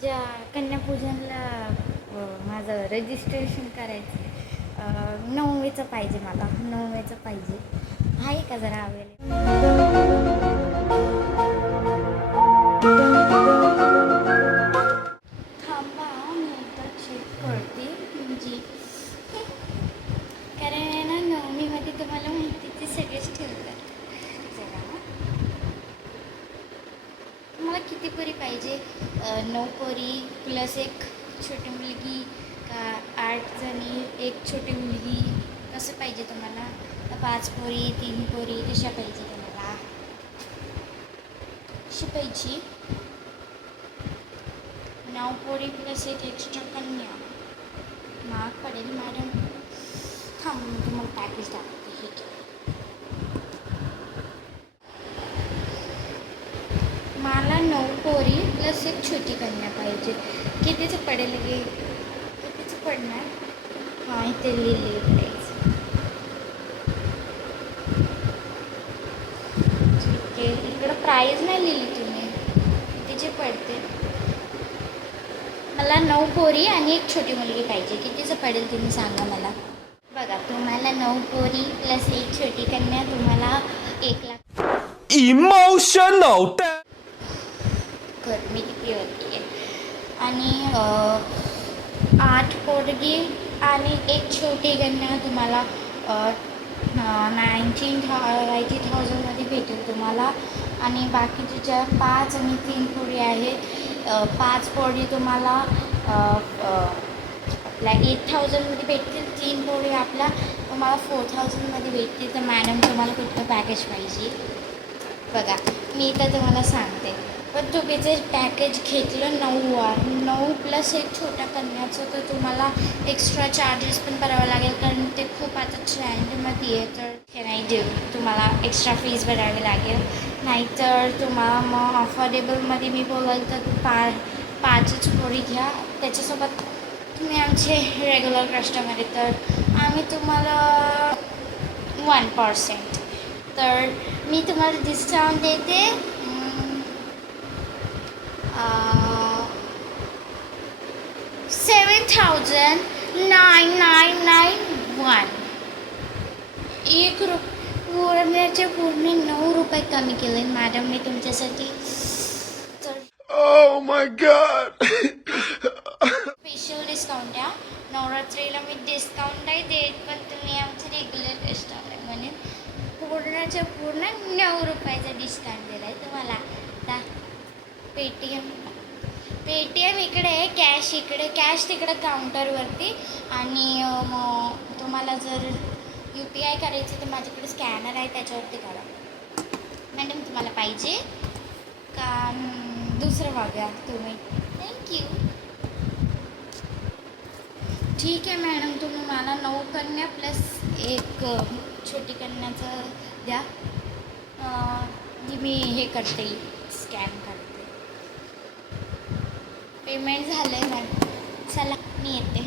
ज्या कन्यापूजनला माझं रजिस्ट्रेशन करायचं आहे, 9वीचं पाहिजे मला, 9वीचं पाहिजे. आहे का जरा अवेलेबल? थांबा मी एकदा चेक करते म्हणजे कारण आहे ना 9वीमध्ये तुम्हाला माहिती ते सगळेच ठेवतात. जरा तुम्हाला किती पोरी पाहिजे? 9 पोरी प्लस एक छोटी मुलगी का 8 जणी एक छोटी मुलगी, कसं पाहिजे तुम्हाला? 5 पोरी 3 पोरी कशा पाहिजे तुम्हाला? कशी पाहिजे? 9 पोरी प्लस एक एक्स्ट्रा कन्या महाग पडेल मॅडम. थांब तुम्हाला पॅकेज दाखवते. हे घ्या. मला 9 पोरी प्लस एक छोटी कन्या पाहिजे. कितीचं पडेल हे? कितीचं पडणार? हां इथे लिहिली प्राईस. ठीक आहे, इकडं प्राईज नाही लिहिली तुम्ही, कितीचे पडते? मला 9 पोरी आणि एक छोटी मुलगी पाहिजे. कितीचं पडेल तुम्ही सांगा मला. बघा तुम्हाला 9 पोरी प्लस एक छोटी कन्या तुम्हाला 1 लाख. इमोशनल गरमी किती होती आहे. आणि 8 पोरगी आणि एक छोटी कन्या तुम्हाला 80,000मध्ये भेटेल तुम्हाला. आणि बाकीचे ज्या 5 आणि 3 पोरी आहेत, 5 पोरी तुम्हाला आपल्या 8,000मध्ये भेटतील, 3 पोरी आपल्या तुम्हाला 4,000मध्ये भेटतील. तर मॅडम तुम्हाला कुठलं पॅकेज पाहिजे बघा, मी तर तुम्हाला सांगते. पण तुम्ही जे पॅकेज घेतलं 9 प्लस एक छोट्या कन्याचं, तर तुम्हाला एक्स्ट्रा चार्जेस पण करावं लागेल कारण ते खूप आता ट्रेंडमध्ये आहे. तर हे नाही देऊ, तुम्हाला एक्स्ट्रा फीज भरावी लागेल. नाहीतर तुम्हाला मग अफोर्डेबलमध्ये मी बोलाल तर 5च पोरी घ्या. त्याच्यासोबत तुम्ही आमचे रेग्युलर कस्टमर आहे तर आम्ही तुम्हाला 1%, तर मी तुम्हाला डिस्काउंट देते 7,991. पूर्णचे पूर्ण 9 रुपये कमी केले मॅडम मी तुमच्यासाठी. तर Oh my god. Special discount द्या. नवरात्रीला मी डिस्काउंट नाही देत, पण तुम्ही आमचं रेग्युलर कस्टमर आहे म्हणून पूर्णच्या पूर्ण 9 रुपयाचा डिस्काउंट दिला आहे तुम्हाला. आता पेटीएम इकडे आहे, कॅश इकडे, कॅश तिकडे काउंटरवरती. आणि मग तुम्हाला जर UPI करायचं तर माझ्याकडे स्कॅनर आहे, त्याच्यावरती करा. मॅडम तुम्हाला पाहिजे का दुसरं मागा तुम्ही? थँक्यू. ठीक आहे मॅडम, तुम्ही मला 9 कन्या प्लस एक छोटी कन्याचं द्या. मी हे करते, स्कॅन करते. पेमेंट झालं आहे मॅडम. चला मी येते.